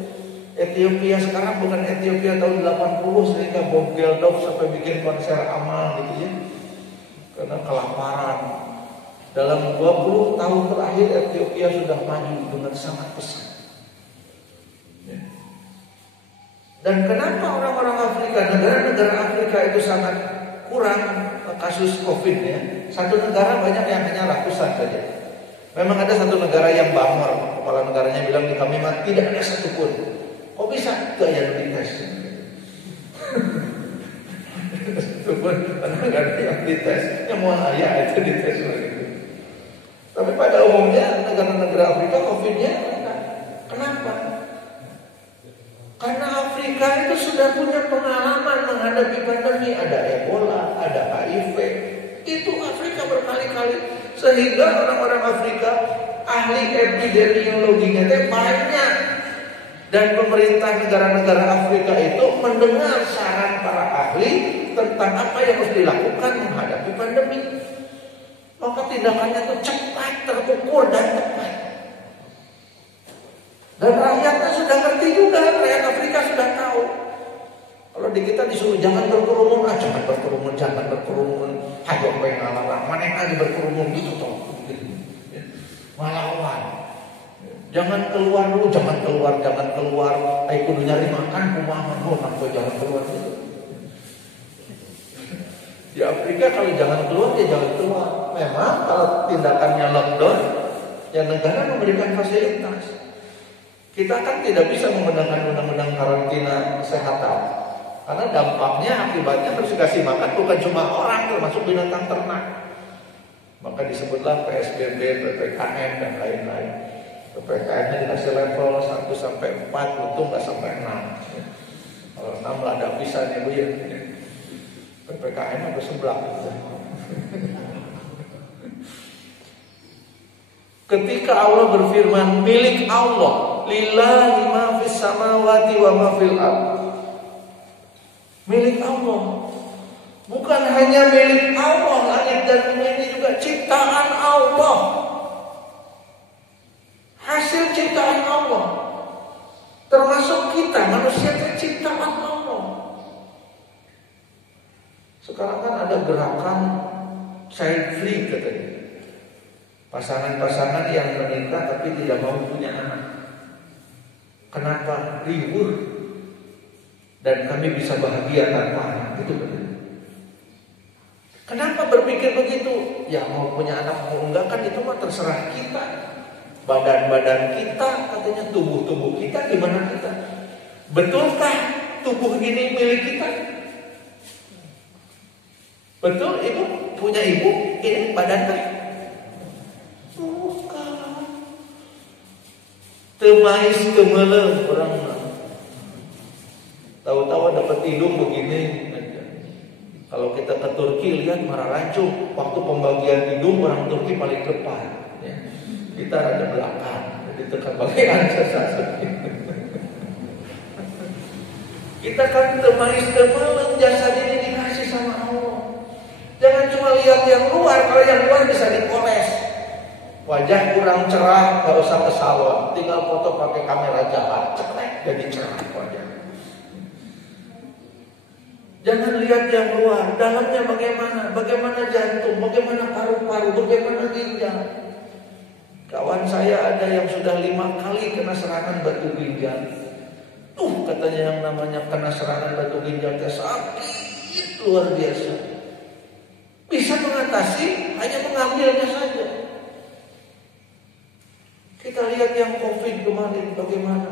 Ethiopia sekarang bukan Ethiopia tahun 80 sehingga Bob Geldof sampai bikin konser amal gitu ya. Karena kelaparan. Dalam 20 tahun terakhir Ethiopia sudah maju dengan sangat pesat. Ya. Dan kenapa orang-orang Afrika, negara-negara Afrika itu sangat kurang kasus COVID-nya? Satu negara banyak yang hanya ratusan saja. Memang ada satu negara yang bangor, kepala negaranya bilang di kami mah tidak ada satupun. Kok bisa? Itu aja dites. Satupun negara yang dites, yang mau ayah itu dites lagi. Tapi pada umumnya negara-negara Afrika COVID-nya kenapa? Karena Afrika itu sudah punya pengalaman menghadapi pandemi. Ada Ebola, ada HIV. Itu Afrika berkali-kali. Sehingga orang-orang Afrika ahli epidemiologinya banyak. Dan pemerintah negara-negara Afrika itu mendengar saran para ahli tentang apa yang harus dilakukan menghadapi pandemi. Maka tindakannya itu cepat, terukur dan tepat. Dan rakyatnya sudah ngerti juga, rakyat Afrika sudah tahu. Kalau di kita disuruh jangan berkerumun, jangan berkerumun, jangan berkerumun. Hayo pengalarang, mana lagi berkerumun gitu toh. Melawan. Jangan keluar dulu, jangan keluar. Ayo kudu nyari makan, kumaha, nampo jangan keluar gitu. Di Afrika kalau jangan keluar, ya jangan keluar. Memang kalau tindakannya lockdown, ya negara memberikan fasilitas. Kita kan tidak bisa menggunakan undang-undang karantina kesehatan. Karena dampaknya, akibatnya harus dikasih makan bukan cuma orang, termasuk binatang ternak. Maka disebutlah PSBB, PPKM, dan lain-lain. PPKM-nya dikasih level 1 sampai 4, untung nggak sampai 6. Kalau 6 lah ada bisa nih Bu ya. PPKM apa sebelah. Ketika Allah berfirman milik Allah, lillahi ma fis samawati wa ma fil ardh. Milik Allah. Bukan hanya milik Allah, langit dan bumi ini juga ciptaan Allah. Hasil ciptaan Allah. Termasuk kita, manusia itu ciptaan Allah. Sekarang kan ada gerakan child free katanya. Pasangan-pasangan yang menikah tapi tidak mau punya anak. Kenapa? Ribut. Dan kami bisa bahagia tanpa anak. Itu benar. Kenapa berpikir begitu? Ya mau punya anak mau enggak kan itu mah terserah kita. Badan-badan kita, katanya tubuh-tubuh kita gimana kita. Betulkah tubuh ini milik kita? Betul ibu? Punya ibu? Ini badan teh? Bukan. Temais kemeleng orang. Tahu-tahu dapat hidung begini. Kalau kita ke Turki lihat marah rancu. Waktu pembagian hidung orang Turki paling depan. Ya. Kita ada belakang. Jadi tekan bagian sesasa. Kita kan temais kemeleng, jasad ini dikasih sama Allah. Jangan cuma lihat yang luar, kalau yang luar bisa dipoles. Wajah kurang cerah, gak usah ke salon, tinggal foto pakai kamera jahat, cekrek jadi cerah wajah. Jangan lihat yang luar, dalamnya bagaimana, bagaimana jantung, bagaimana paru-paru, bagaimana ginjal. Kawan saya ada yang sudah 5 kali kena serangan batu ginjal. Katanya yang namanya kena serangan batu ginjal sakit luar biasa. Bisa mengatasi hanya mengambilnya saja. Kita lihat yang COVID kemarin bagaimana,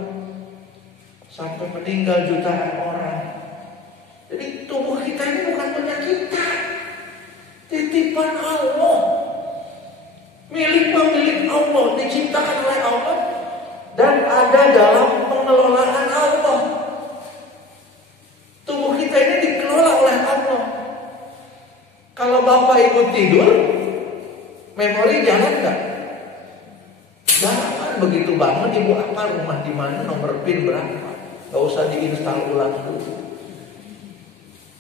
sampai meninggal jutaan orang. Jadi tubuh kita ini bukan punya kita, titipan Allah, milik Allah, diciptakan oleh Allah dan ada dalam pengelolaan Allah. Tubuh kita ini dikelola oleh Allah. Kalau bapak ibu tidur, memori jalan nggak? Jangan begitu bangun ibu apa rumah di mana, nomor PIN berapa? Gak usah diinstal ulang dulu.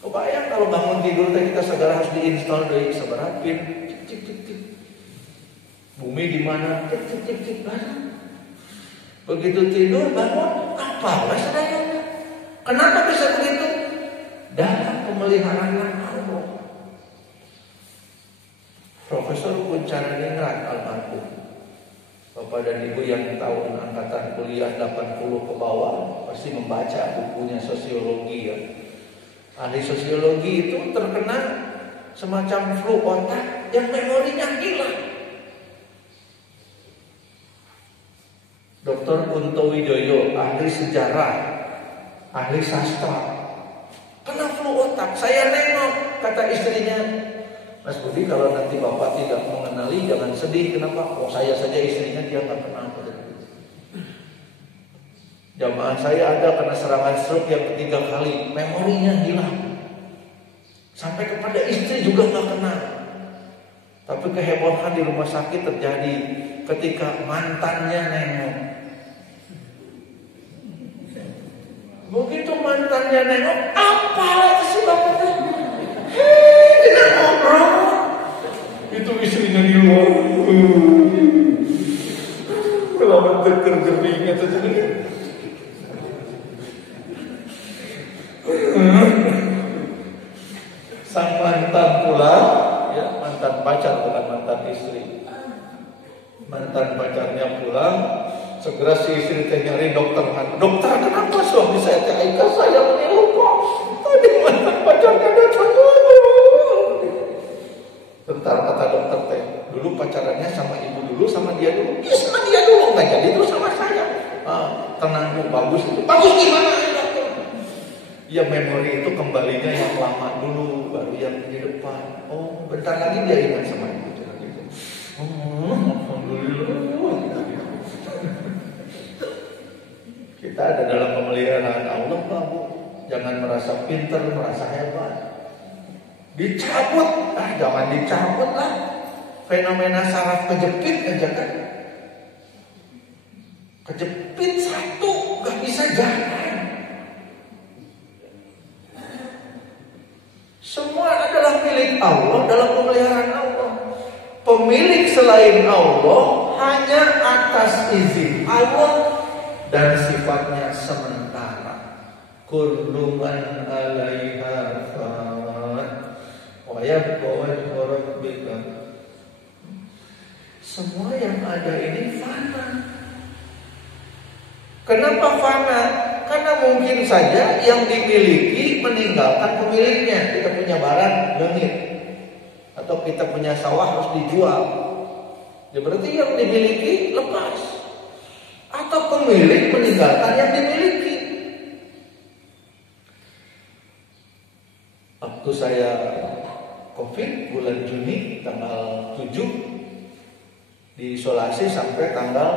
Kebayang kalau bangun tidur kita segera harus diinstal dari seberapa PIN? Cik cik cik. Bumi di mana? Cik cik cik cik. Begitu tidur bangun apa sadayana. Kenapa bisa begitu? Dalam pemeliharaan Allah. Profesor Kuncaraningrat almarhum, Bapak dan Ibu yang tahun angkatan kuliah 80 ke bawah pasti membaca bukunya sosiologi ya. Ahli sosiologi itu terkena semacam flu otak yang memorinya hilang. Dr. Kunto Widoyo, ahli sejarah, ahli sastra, kena flu otak. Saya nengok, kata istrinya, Mas Budi, kalau nanti bapak tidak mengenali jangan sedih. Kenapa? Oh saya saja istrinya dia nggak kenal. Jamaah saya ada kena serangan stroke yang ketiga kali, memorinya hilang. Sampai kepada istri juga nggak kenal. Tapi kehebohan di rumah sakit terjadi ketika mantannya nengok. Begitu mantannya nengok, apa sih bapaknya? Tidak ngobrol. Itu istrinya di luar. Lama tergering atau jadi. Sang mantan pulang, ya mantan pacar bukan mantan istri. Mantan pacarnya pulang, segera si istri nyari dokter. Dokter, kenapa suami saya Aika saya lupa? Tadi mantan pacarnya datang. Bentar kata dokter teh, dulu pacarannya sama ibu dulu, sama dia dulu. Ya sama dia dulu, nggak jadi terus sama saya. Tenang bu, bagus itu. Bagus gimana ya dokter? Ya memori itu kembalinya yang lama dulu, baru yang di depan. Oh, bentar lagi dia ingat sama ibu. Alhamdulillah. Kita ada dalam pemeliharaan Allah, Pak Bu. Jangan merasa pintar, merasa hebat. Dicabut, jangan dicabut lah. Fenomena saraf kejepit aja kan. Kejepit satu, gak bisa jalan. Semua adalah milik Allah dalam pemeliharaan Allah. Pemilik selain Allah hanya atas izin Allah dan sifatnya sementara. Kullu man 'alaiha fan wa yabqa wajhu rabbika. Semua yang ada ini fana. Kenapa fana? Karena mungkin saja yang dimiliki meninggalkan pemiliknya. Kita punya barang langit, atau kita punya sawah harus dijual. Ya berarti yang dimiliki lepas, atau pemilik meninggalkan yang dimiliki. waktu saya COVID bulan Juni tanggal 7 diisolasi sampai tanggal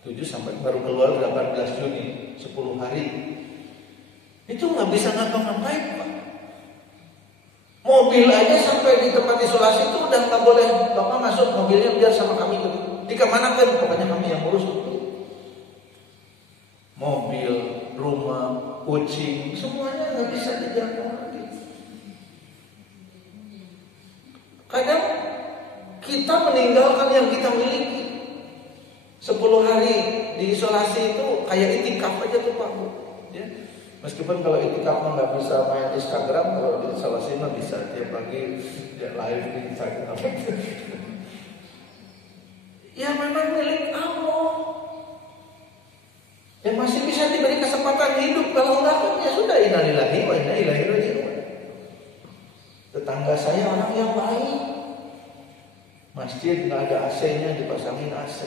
7 sampai baru keluar 18 Juni 10 hari. Itu nggak bisa ngapa-ngapain Pak. Mobil aja sampai di tempat isolasi itu udah nggak boleh Bapak masuk, mobilnya biar sama kami di kemana kan, pokoknya kami yang ngurus. Mobil, rumah, kucing, semuanya nggak bisa dijangkau lagi. Kadang kita meninggalkan yang kita miliki. 10 hari diisolasi itu kayak itikaf aja tuh Pak Bu. Ya. Meskipun kalau itikaf mah nggak bisa main Instagram, kalau diisolasi mah bisa tiap pagi dia live di Instagram. Ya memang milik Allah. Ya masih bisa diberi kesempatan hidup, kalau enggak kan ya sudah, innalillahi wa inna ilaihi raji'un. Tetangga saya orang yang baik. Masjid nggak ada AC-nya, dipasangin AC.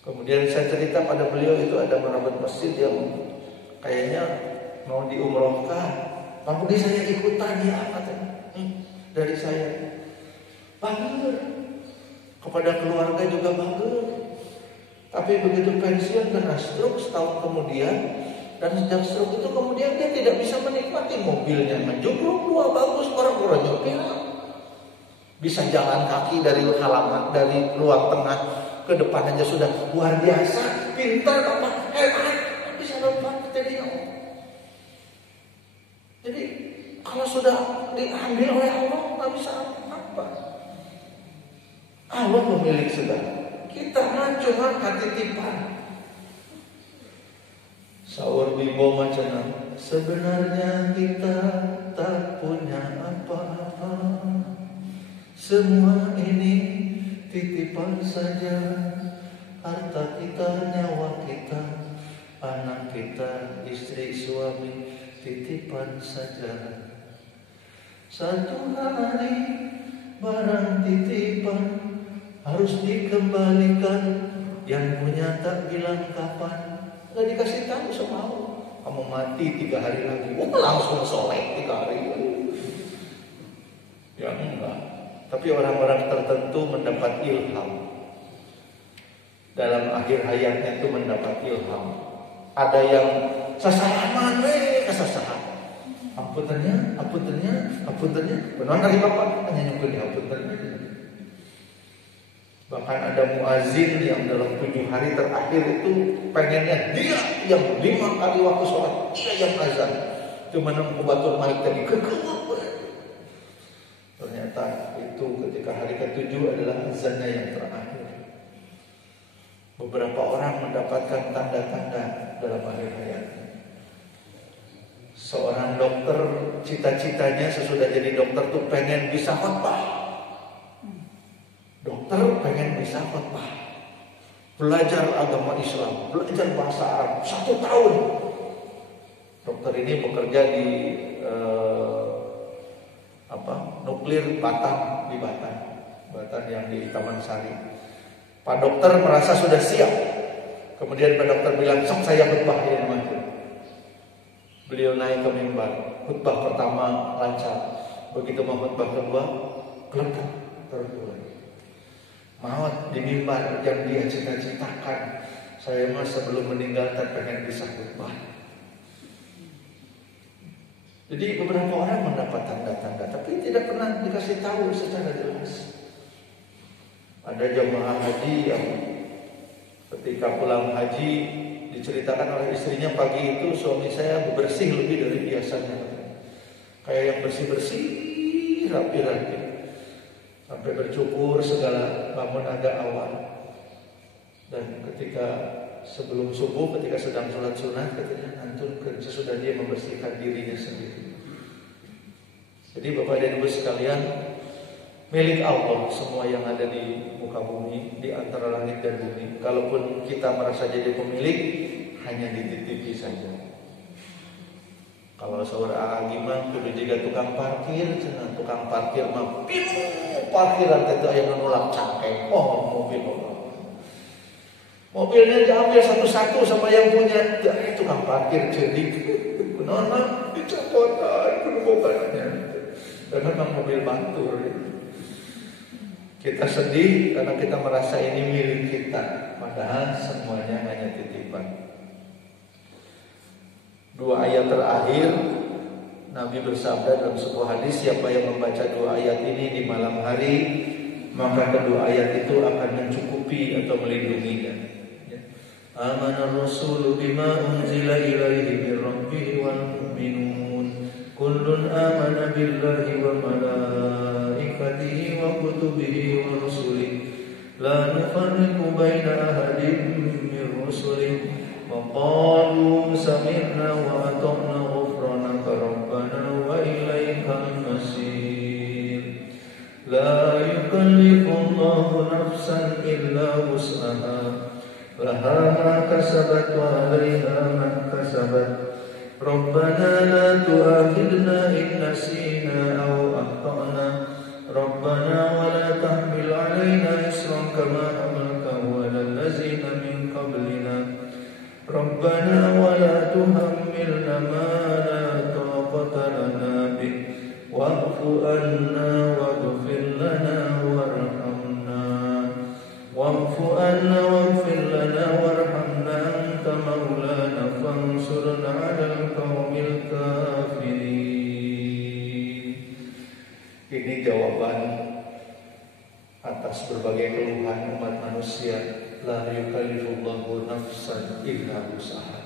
Kemudian saya cerita pada beliau itu ada merawat masjid yang kayaknya mau diumrohkan. Pak Budi saya ikutan ya katanya. Dari saya bangga. Kepada keluarga juga bangga. Tapi begitu pensiun kena stroke setahun kemudian, dan sejak stroke itu kemudian dia tidak bisa menikmati mobilnya menjubruk 2 bagus, orang-orang nyopir. Bisa jalan kaki dari halaman, dari ruang tengah ke depan aja sudah luar biasa, pintar Bapak, hebat, bisa lompat jadi. Jadi kalau sudah diambil oleh Allah nggak bisa apa-apa. Allah pemilik segala. Kita cuma titipan. Saur Bimbo macana, sebenarnya kita tak punya apa-apa. Semua ini titipan saja. Harta kita, nyawa kita, anak kita, istri, suami, titipan saja. Satu hari barang titipan harus dikembalikan, yang punya tak bilang kapan. Gak dikasih tahu sama Allah. Kamu mati 3 hari lagi, langsung soleh 3 hari. Ya enggak. Tapi orang-orang tertentu mendapat ilham. Dalam akhir hayatnya itu mendapat ilham. Ada yang sasaran kesasaran. Ampunannya. Benar dari Bapak hanya nyukur ampunannya. Bahkan ada muazin yang dalam 7 hari terakhir itu pengennya dia yang 5 kali waktu sholat, dia yang azan. Itu menempuh batur maik tadi ternyata itu ketika hari ke-7 adalah azannya yang terakhir. Beberapa orang mendapatkan tanda-tanda dalam akhir hayatnya. Seorang dokter cita-citanya sesudah jadi dokter tuh pengen bisa khotbah. Dokter pengen bisa khotbah, belajar agama Islam, belajar bahasa Arab 1 tahun. Dokter ini bekerja di nuklir Batam, di Batam yang di Taman Sari. Pak dokter merasa sudah siap. Kemudian Pak dokter bilang, sok saya khutbah di rumah. Beliau naik ke mimbar. Khutbah pertama lancar. Begitu mau khutbah kedua, gelegar terus. Maut di mimbar yang dia cita-citakan. Saya mah sebelum meninggal tak pengen bisa khutbah. Jadi beberapa orang mendapat tanda-tanda, tapi tidak pernah dikasih tahu secara jelas. Ada jemaah haji yang ketika pulang haji diceritakan oleh istrinya, pagi itu suami saya bersih lebih dari biasanya. Kayak yang bersih-bersih, rapi-rapi. Sampai bercukur segala, bangun agak awal. Dan ketika sebelum subuh, ketika sedang sholat sunat, katanya antun kerja sudah dia membersihkan dirinya sendiri. Jadi Bapak dan Ibu sekalian, milik Allah semua yang ada di muka bumi, di antara langit dan bumi. Kalaupun kita merasa jadi pemilik, hanya dititipi saja. Kalau seorang agimah kudu juga tukang parkir, cenah tukang parkir mah pinuh parkiran itu aya nulak cangkeng, mobil. Mobilnya diambil satu-satu sama yang punya, jadi tukang parkir jadi Kenapa dicopotan kerubukannya? Karena memang mobil batur. Kita sedih karena kita merasa ini milik kita, padahal semuanya hanya titipan. 2 ayat terakhir Nabi bersabda dalam sebuah hadis, siapa yang membaca 2 ayat ini di malam hari, maka kedua ayat itu akan mencukupi atau melindunginya. Amanar Rasul bima unzila ilaihi min rabbih wal mu'minun kullun amana billahi wa malaikatihi wa kutubihi wa rusulihi la nufarriqu baina ahadin min rusulihi wa qalu sami'na wa ata'na ghufranaka rabbana wa ilaikal masir. La yukallifu Allahu nafsan illa wus'aha laha ma kasabat wa 'alaiha ma kasabat. Rabbana la tu'akhidna in nasina aw akhtana. Rabbana wa la tahmil 'alaina isran kama hamaltahu 'alal ladzina min qablina. Rabbana wa la tuhammilna ma la taqata lana bih wa'fu 'anna waghfir lana warhamna. Wa'fu 'anna waghfir lana warhamna anta maulana fansurna 'alal qaumil kafirin. Ini jawaban atas berbagai keluhan umat manusia. La yukallifullahu nafsan illa wus'aha.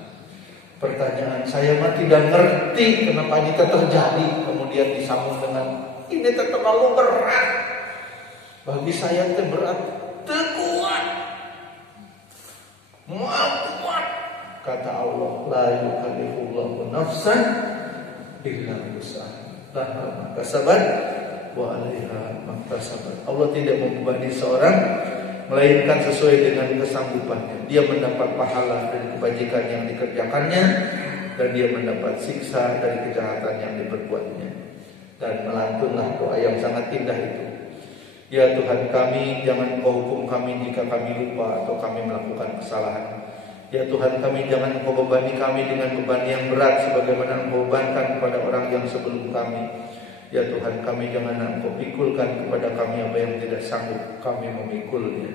Pertanyaan, saya mah tidak ngerti kenapa ini terjadi. Kemudian disambung dengan, ini terlalu berat. Bagi saya itu berat. Kuat. Mau kuat. Kata Allah, la yukallifullahu nafsan illa wus'aha. Laha ma kasabat wa 'alaiha ma kasabat. Allah tidak membebani seorang melainkan sesuai dengan kesanggupannya. Dia mendapat pahala dari kebajikan yang dikerjakannya, dan dia mendapat siksa dari kejahatan yang diperbuatnya. Dan melantunlah doa yang sangat indah itu. Ya Tuhan kami, jangan Engkau hukum kami jika kami lupa atau kami melakukan kesalahan. Ya Tuhan kami, jangan Engkau bebani kami dengan beban yang berat sebagaimana Engkau bebankan kepada orang yang sebelum kami. Ya Tuhan kami, jangan Engkau pikulkan kepada kami apa yang tidak sanggup kami memikulnya.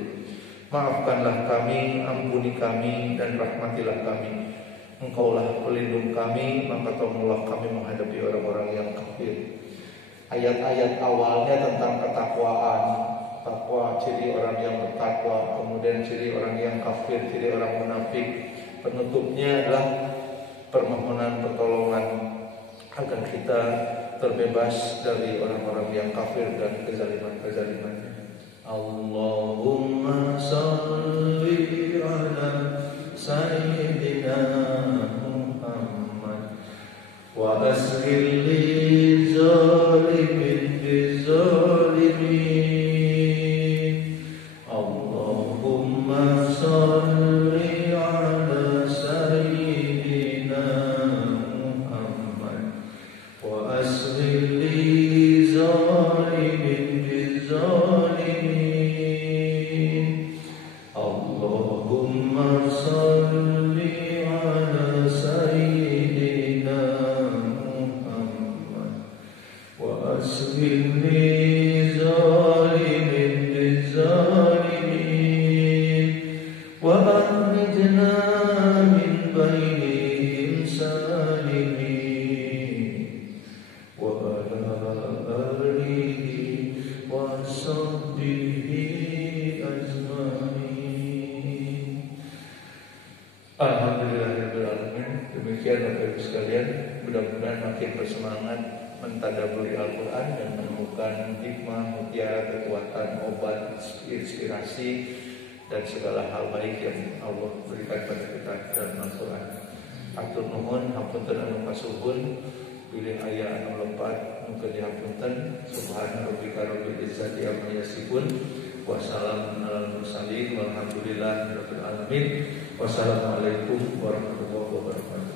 Maafkanlah kami, ampuni kami, dan rahmatilah kami. Engkaulah pelindung kami, maka tolonglah kami menghadapi orang-orang yang kafir. Ayat-ayat awalnya tentang ketakwaan, takwa, ciri orang yang bertakwa, kemudian ciri orang yang kafir, ciri orang munafik. Penutupnya adalah permohonan pertolongan agar kita terbebas dari orang-orang yang kafir dan kezaliman-kezalimannya. Allahumma salli ala sayyidina Muhammad wa asghil li zalimin bizalimin. Allahumma salli ala sayyidina Muhammad wa asghil li zalimin bizalimin. Allahumma salli ala sayyidina Muhammad wa asghil li zalimin bizalimin wa akhrijna min bainihim salimin wa ala alihi wa sahbihi ajmain. Alhamdulillahirabbil alamin. Demikian Bapak Ibu sekalian, mudah-mudahan makin bersemangat mentadabburi Al-Qur'an dan menemukan hikmah, mutiara, kekuatan, obat, inspirasi dan segala hal baik yang Allah berikan pada kita dalam Al-Qur'an. Atur nuhun hapunten anu pasuhun, pilih aya anu lepat mungkin dihapunten. Subhana rabbika rabbil izzati amma yasifun. Wassalamun alal mursalin walhamdulillahirabbil alamin. Wassalamualaikum warahmatullahi wabarakatuh.